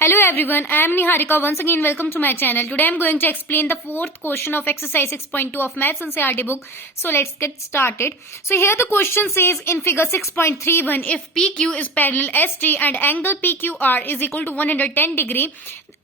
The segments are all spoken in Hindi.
Hello everyone, I am Niharika. Once again, welcome to my channel. Today I am going to explain the fourth question of exercise 6.2 of Maths NCERT book. So let's get started. So here the question says in figure 6.31, if PQ is parallel ST and angle PQR is equal to 110 degree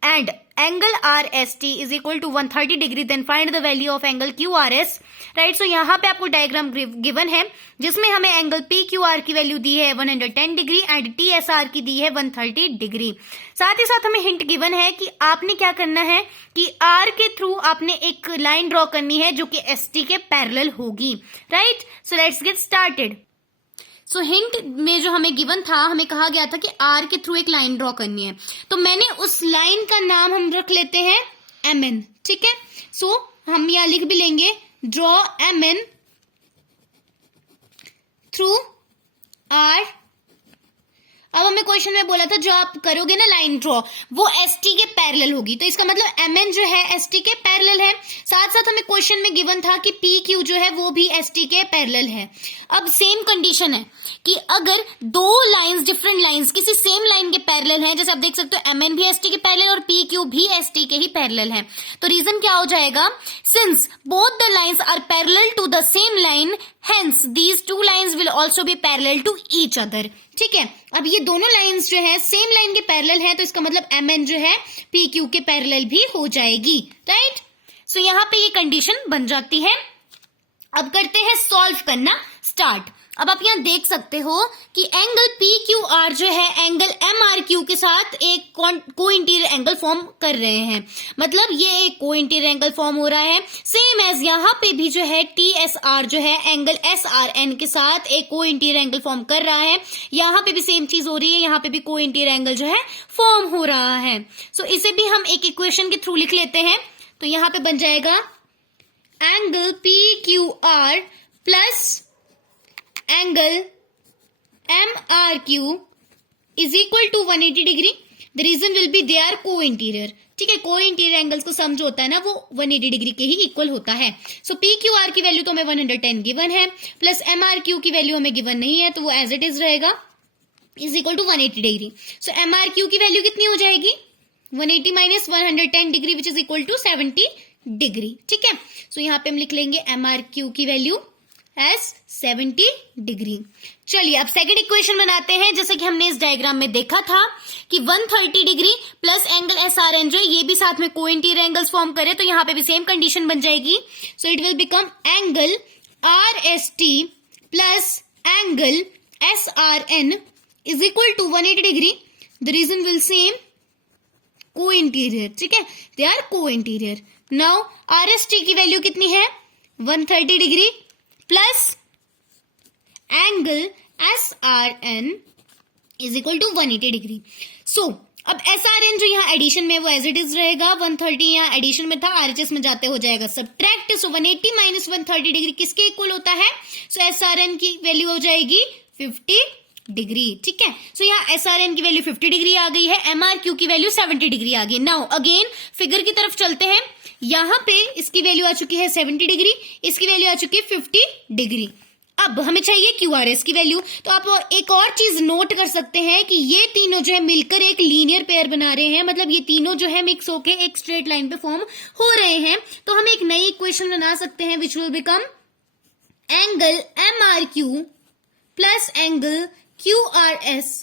and angle RST is equal to 130 degree, then find the value of angle QRS. Right, so यहाँ पे आपको डायग्राम गिवन है जिसमें हमें एंगल PQR की वैल्यू दी है 110 डिग्री एंड TSR की दी है 130 डिग्री। साथ ही साथ हमें हिंट गिवन है कि आपने क्या करना है कि R के थ्रू आपने एक लाइन ड्रॉ करनी है जो कि ST के पैरेलल होगी। Right, so let's get started. So hint में जो हमें गिवन था, हमें कहा गया था कि R के थ्रू एक लाइन ड्रॉ करनी है, तो मैंने उस लाइन का नाम हम रख लेते हैं MN। ठीक है, सो हम यहाँ लिख भी लेंगे draw MN through R। अब हमें क्वेश्चन में बोला था जो आप करोगे ना लाइन ड्रॉ वो ST के पैरेलल होगी, तो इसका मतलब MN जो है ST के पैरेलल है। साथ साथ हमें क्वेश्चन में गिवन था कि PQ जो है वो भी ST के पैरेलल है। अब सेम कंडीशन है कि अगर दो लाइंस डिफरेंट लाइंस किसी सेम लाइन के पैरेलल हैं, जैसे आप देख सकते हो MN भी ST के पैरेलल और PQ भी ST के ही पैरेलल है, तो रीजन क्या हो जाएगा, since both the lines are parallel to the same line hence these two lines will also be parallel to each other. ठीक है, अब ये दोनों लाइंस जो है सेम लाइन के पैरेलल है, तो इसका मतलब MN जो है PQ के पैरेलल भी हो जाएगी। राइट, सो यहाँ पे ये कंडीशन बन जाती है। अब करते हैं सॉल्व करना स्टार्ट। अब आप यहाँ देख सकते हो कि एंगल PQR जो है एंगल MRQ के साथ एक को इंटीरियर एंगल फॉर्म कर रहे हैं, मतलब ये एक को इंटीरियर एंगल फॉर्म हो रहा है। सेम एज यहाँ पे भी जो है TSR जो है एंगल SRN के साथ एक को इंटीरियर एंगल फॉर्म कर रहा है। यहाँ पे भी सेम चीज हो रही है, यहाँ पे भी को इंटीरियर एंगल जो है फॉर्म हो रहा है। सो इसे भी हम एक इक्वेशन के थ्रू लिख लेते हैं, तो यहाँ पे बन जाएगा एंगल PQR प्लस angle MRQ is equal to 180 degree. The reason will be they are co interior. ठीक है, को इंटीरियर एंगल्स को सम जो होता है ना वो 180 डिग्री के ही इक्वल होता है। सो PQR की वैल्यू तो हमें 110 गिवन है, प्लस MRQ की वैल्यू हमें गिवन नहीं है, तो वो एज इट इज रहेगा, is equal to 180 degree. So MRQ की वैल्यू कितनी हो जाएगी, 180 minus 110 degree which is equal to 70 degree. ठीक है, सो यहाँ पे हम लिख लेंगे MRQ की वैल्यू एज 70 डिग्री। चलिए अब सेकंड इक्वेशन बनाते हैं। जैसे कि हमने इस डायग्राम में देखा था कि 130 डिग्री प्लस एंगल SRN जो है ये भी साथ में को इंटीरियर एंगल्स फॉर्म करे, तो यहाँ पे भी सेम कंडीशन बन जाएगी। So it will become angle RST plus angle SRN is equal to 180 degree. The reason will same co interior. ठीक है, they are co interior. Now RST की वैल्यू कितनी है, 130 degree plus angle SRN is equal to 180 degree. So अब SRN जो यहाँ एडिशन में वो एज इट इज रहेगा, 130 यहाँ एडिशन में था, RHS में जाते हो जाएगा सबट्रैक्ट। सो 180 माइनस 130 डिग्री किसके इक्वल होता है, सो SRN की वैल्यू हो जाएगी 50 डिग्री। ठीक है, सो यहाँ SRN की वैल्यू 50 डिग्री आ गई है, MRQ की वैल्यू 70 डिग्री आ गई। नाउ अगेन फिगर की तरफ चलते हैं। यहाँ पे इसकी वैल्यू आ चुकी है 70 डिग्री, इसकी वैल्यू आ चुकी है 50 डिग्री। अब हमें चाहिए QRS की वैल्यू, तो आप एक और चीज नोट कर सकते हैं कि ये तीनों जो है मिलकर एक लीनियर पेयर बना रहे हैं, मतलब ये तीनों जो है मिक्स होके एक स्ट्रेट लाइन पे फॉर्म हो रहे हैं। तो हम एक नई इक्वेशन बना सकते हैं which will become angle MRQ plus angle QRS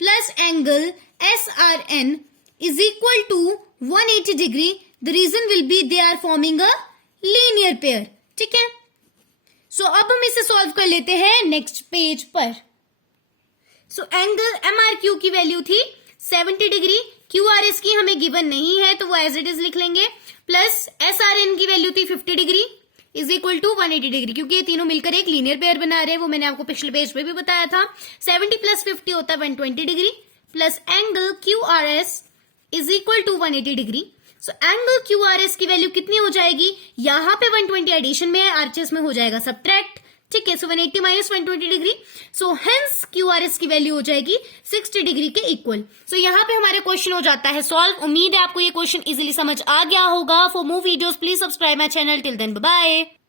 plus angle SRN is equal to 180 degree. The reason will be they are forming a linear pair। ठीक है, सो अब हम इसे सॉल्व कर लेते हैं नेक्स्ट पेज पर। सो एंगल MRQ की वैल्यू थी 70 डिग्री, QRS की हमें गिवन नहीं है तो वो एज इट इज लिख लेंगे, प्लस SRN की वैल्यू थी 50 degree is equal to 180 degree, क्योंकि ये तीनों मिलकर एक लीनियर पेयर बना रहे हैं, वो मैंने आपको पिछले पेज पे भी बताया था। 70 प्लस 50 होता है 120 degree, plus angle QRS is equal to 180 degree. So angle QRS की वैल्यू कितनी हो जाएगी, यहाँ पे 120 एडिशन में है, RHS में हो जाएगा सबट्रैक्ट। ठीक है, सो 180 minus 120 degree, so hence QRS की वैल्यू हो जाएगी 60 डिग्री के इक्वल। सो यहाँ पे हमारा क्वेश्चन हो जाता है सॉल्व। उम्मीद है आपको ये क्वेश्चन इजीली समझ आ गया होगा। For more videos please subscribe my channel. Till then bye bye.